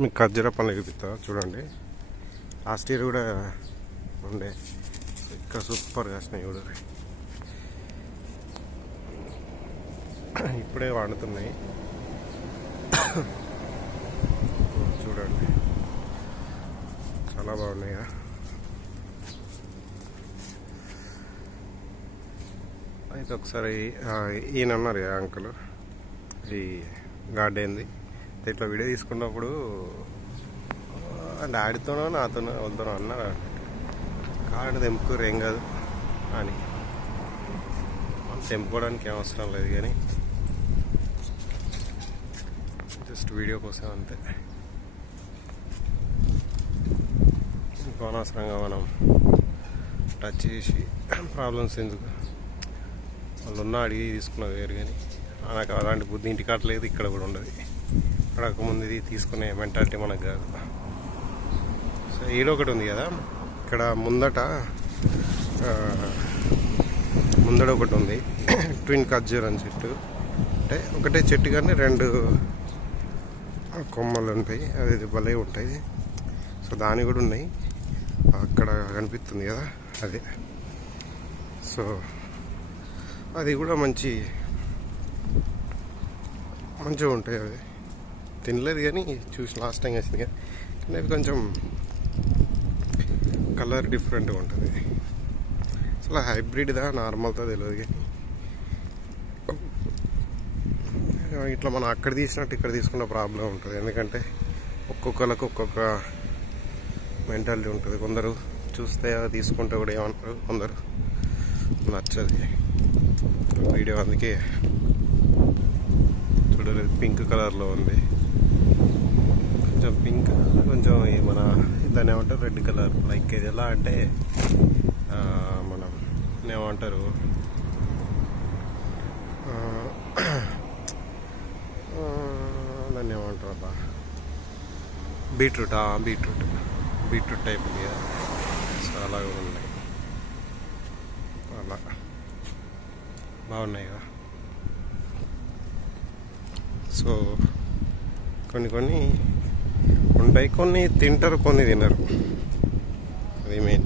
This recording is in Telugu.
మీకు ఖర్జూర పండ్లు చూపిస్తా చూడండి. లాస్ట్ ఇయర్ కూడా ఉండే, ఇంకా సూపర్గా వస్తున్నాయి చూడండి. ఇప్పుడే వాడుతున్నాయి చూడండి, చాలా బాగున్నాయి. అయితే ఒకసారి ఈయన ఉన్నారు కదా అంకుల్, ఈ గార్డెన్ది ఇట్లా వీడియో తీసుకున్నప్పుడు డాడీతోనో నాతోనో వద్దనో అన్నారు, కాడు తెంపుకోరు ఏం కాదు అని. తెంపుకోవడానికి ఏం అవసరం లేదు కానీ జస్ట్ వీడియో కోసం అంతే. ఇంకా అనవసరంగా మనం టచ్ చేసి ప్రాబ్లమ్స్ ఎందుకు, వాళ్ళు ఉన్న అడిగి తీసుకున్నది వేరు. కానీ నాకు అలాంటి బుద్ధి ఇంటికాడ లేదు, ఇక్కడ కూడా ఉండదు. అక్కడకు ముందు ఇది తీసుకునే మెంటాలిటీ మనకు కాదు. సో ఏదో ఒకటి ఉంది కదా ఇక్కడ ముందట ఒకటి ఉంది, ట్విన్ ఖర్జూర్ అని చెట్టు. అంటే ఒకటే చెట్టు కానీ 2 కొమ్మలు ఉంటాయి, అది భలే ఉంటాయి. సో దాని కూడా ఉన్నాయి, అక్కడ కనిపిస్తుంది కదా అదే. సో అది కూడా మంచిగా ఉంటాయి. అవి తినలేదు కానీ చూసి లాస్ట్ టైం వేసింది కానీ అవి కొంచెం కలర్ డిఫరెంట్గా ఉంటుంది. అసలు హైబ్రిడ్దా నార్మల్తో తెలియదు కానీ ఇట్లా మనం అక్కడ తీసినట్టు ఇక్కడ తీసుకున్న ప్రాబ్లం ఉంటుంది. ఎందుకంటే ఒక్కొక్కరికి ఒక్కొక్క మెంటాలిటీ ఉంటుంది. కొందరు చూస్తే తీసుకుంటే కూడా ఏమంటారు, కొందరు నచ్చదు వీడియో. అందుకే చూడలేదు, పింక్ కలర్లో ఉంది, కొంచెం పింక్, కొంచెం మన దాన్ని ఏమంటారు రెడ్ కలర్. లైక్ ఇది ఎలా అంటే మనం ఏమంటారు దాన్ని ఏమంటారు అబ్బా, బీట్రూట్ టైప్ ఉంది కదా. సో అలాగే ఉన్నాయి, అలా బాగున్నాయి కదా. సో కొన్ని ఉంటాయి, కొన్ని తింటారు, కొన్ని తినరు. అది మెయిన్.